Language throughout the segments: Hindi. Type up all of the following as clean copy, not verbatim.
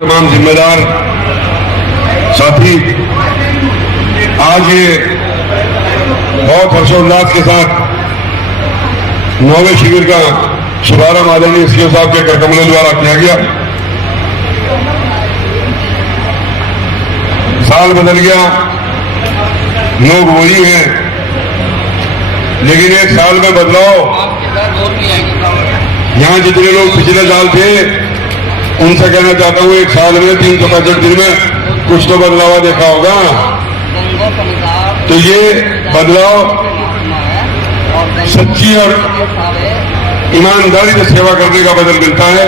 तमाम जिम्मेदार साथी आज ये बहुत हर्षोल्लास के साथ 9वें शिविर का शुभारंभ आदरणीय सीओ साहब के करकमलों द्वारा किया गया। साल बदल गया, लोग वही हैं, लेकिन एक साल में बदलाव। यहां जितने लोग पिछले साल थे उनसे कहना चाहता हूं, एक साल में 365 दिन में कुछ तो बदलाव देखा होगा। तो ये बदलाव सच्ची और ईमानदारी से सेवा करने का बदल मिलता है।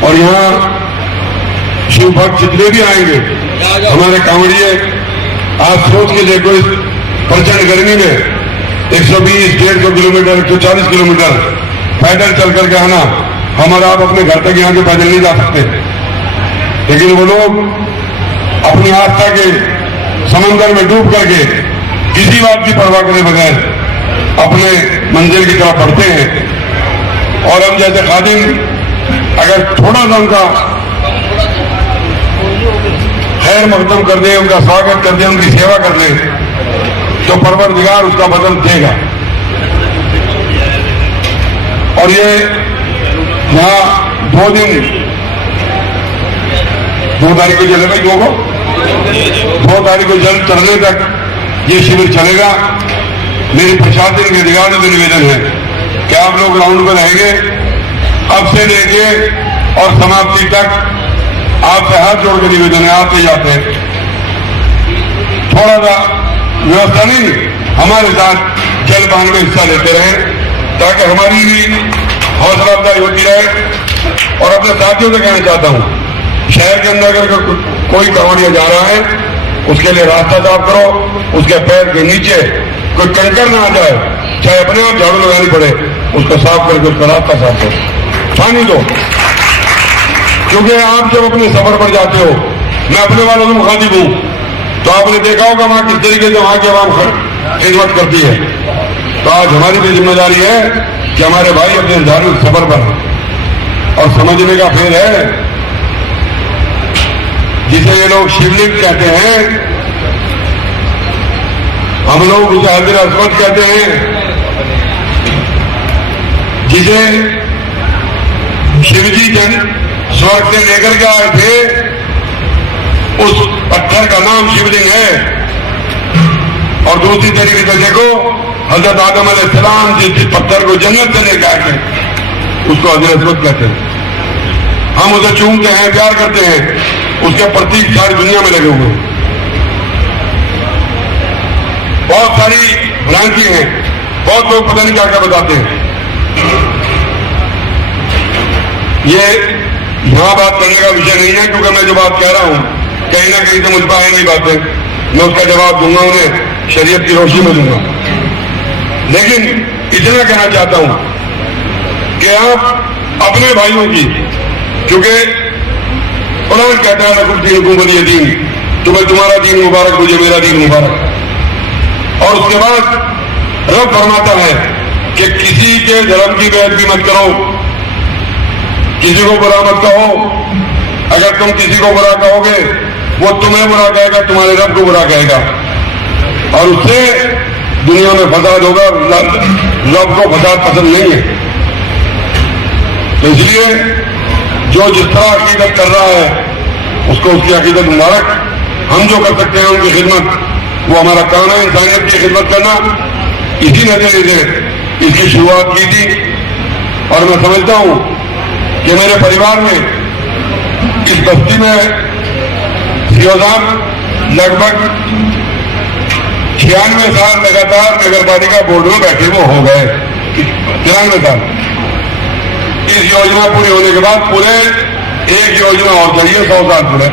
और यहाँ शिव भक्त जितने भी आएंगे, हमारे कांवड़िए, आप सोच के देखो इस प्रचंड गर्मी में 120-150 किलोमीटर 140 किलोमीटर पैदल चल करके आना, हमारा आप अपने घर तक यहाँ के पैदल नहीं जा सकते, लेकिन वो लोग अपनी आस्था के समंदर में डूब करके किसी बात की परवाह करे बगैर अपने मंजिल की तरफ बढ़ते हैं। और हम जैसे खादिम अगर थोड़ा सा उनका खैर मकदम कर दे, उनका स्वागत कर दे, उनकी सेवा कर दे, तो परवरदिगार उसका बदल देगा। और ये यहाँ 2 दिन 2 तारीख को चलेगा, 2 तारीख को जल चढ़ने तक ये शिविर चलेगा। मेरी प्रशासन के अधिकारियों से निवेदन है कि आप लोग ग्राउंड पर रहेंगे, अब से लेके और समाप्ति तक आपसे हाथ जोड़ के निवेदन है, आते जाते थोड़ा सा व्यवस्था नहीं, हमारे साथ जलपान में हिस्सा लेते रहें ताकि हमारी भी हौसला अफजाई होती रहे। और अपने साथियों से कहना चाहता हूं, शहर के अंदर अगर कोई कांवड़िया जा रहा है, उसके लिए रास्ता साफ करो, उसके पैर के नीचे कोई कंकर ना आ जाए, चाहे अपने आप झाड़ू लगानी पड़े, उसको साफ करके उसका रास्ता साफ करो, पानी दो। क्योंकि आप जब अपने सफर पर जाते हो, मैं अपने वालों से मुखातिब हूं, तो आपने देखा होगा वहां किस तरीके से वहां की आवाम खिदमत करती है। तो आज हमारी भी जिम्मेदारी है कि हमारे भाई अपने धार्मिक सफर पर हैं। और समझने का फेर है, जिसे ये लोग शिवलिंग कहते हैं, हम लोग उसे हजर अस्वद कहते हैं, जिसे शिवजी जन स्वर्ग से लेकर के आए थे, उस पत्थर का नाम शिवलिंग है। और दूसरी तरीके से देखो, हजरत आदम अलैहिस्सलाम जिस पत्थर को जन्नत से लेकर आए थे, उसको हजर अस्वद कहते हैं। हम उसे चूमते हैं, प्यार करते हैं, उसके प्रतीक सारी दुनिया में लगे हुए हैं। बहुत सारी भ्रांति हैं, बहुत लोग पता नहीं क्या क्या बताते हैं। ये यहां बात करने का विषय नहीं है, क्योंकि मैं जो बात कह रहा हूं कहीं ना कहीं से मुझ पर आएंगी बातें, मैं उसका जवाब दूंगा, उन्हें शरीयत की रोशनी में दूंगा। लेकिन इतना कहना चाहता हूं कि आप अपने भाइयों की, क्योंकि कुरान कहता है लकुम दीनुकुम वलिय दीन, तुम्हें तुम्हारा दीन मुबारक, मुझे मेरा दीन मुबारक। और उसके बाद रब फरमाता है कि किसी के धर्म की बेइज्जती मत करो, किसी को बुरा मत कहो। अगर तुम किसी को बुरा कहोगे, वो तुम्हें बुरा कहेगा, तुम्हारे रब को बुरा कहेगा, और उससे दुनिया में फसाद होगा। रब को फसाद पसंद नहीं है। तो इसलिए जो जिस तरह अकीदत कर रहा है, उसको उसकी अकीदत मुबारक। हम जो कर सकते हैं उनकी खिदमत, वो हमारा काम है, इंसानियत की खिदमत करना। इसी नजरिए से इसकी शुरुआत की थी। और मैं समझता हूं कि मेरे परिवार में इस बस्ती में सीओ साहब लगभग 96 साल लगातार नगर पालिका बोर्ड में बैठे वो हो गए, 93 साल। इस योजना पूरी होने के बाद पूरे एक योजना और चढ़ी है, 100 साल पूरे।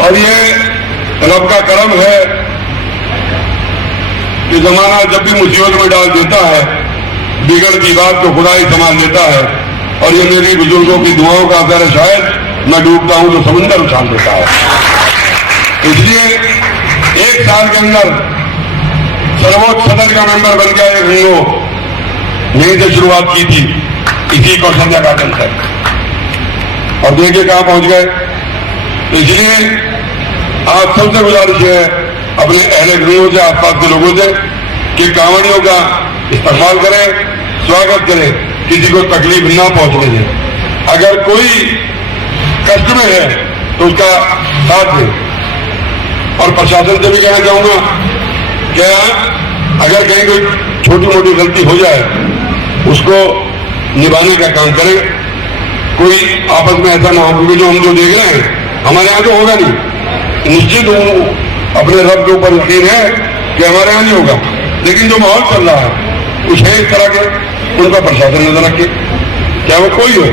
और ये रब का करम है कि जमाना जब भी मुसीबत में डाल देता है, बिगड़ती बात को खुदा ही संभाल लेता है। और ये मेरी बुजुर्गों की दुआओं का असर है, शायद मैं डूबता हूं तो समुंदर उछाल देता है। इसलिए एक साल के अंदर सर्वोच्च सदन का मेंबर बन गया एक हिंदू, यहीं से शुरुआत की थी, इसी कौशल्या गार्डन से, और देखिए कहां पहुंच गए। इसलिए आज सबसे गुजारिश है अपने अहले गृहों से, आसपास के लोगों से, कि कांवड़ियों का इस्तेमाल करें, स्वागत करें, किसी को तकलीफ ना पहुंचने दें। अगर कोई कष्ट में है तो उसका साथ दें। और प्रशासन से भी कहना चाहूंगा, क्या अगर कहीं कोई छोटी मोटी गलती हो जाए उसको निभाने का काम करें। कोई आपस में ऐसा ना हो, क्योंकि जो हम जो देख रहे हैं हमारे यहाँ तो होगा नहीं, निश्चित अपने रब के ऊपर यकीन है कि हमारे यहाँ नहीं होगा, लेकिन जो माहौल चल रहा है कुछ है इस तरह के, उनका प्रशासन नजर रखे, चाहे वो कोई हो।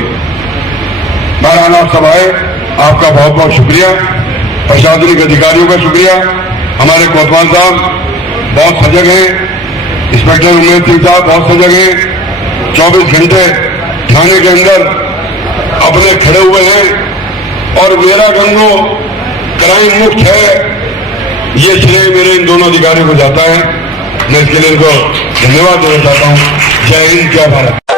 बहरहाल आप सब आए, आपका बहुत बहुत शुक्रिया, प्रशासनिक अधिकारियों का शुक्रिया। हमारे कोतवाल साहब बहुत सजग हैं, इंस्पेक्टर उमेश सिंह साहब बहुत सजग हैं, 24 घंटे थाने के अंदर अपने खड़े हुए हैं, और मेरा गंगो क्राइम मुक्त है, ये श्रेय मेरे इन दोनों अधिकारियों को जाता है। मैं इसके लिए इनको धन्यवाद देना चाहता हूं। जय हिंद, जय भारत।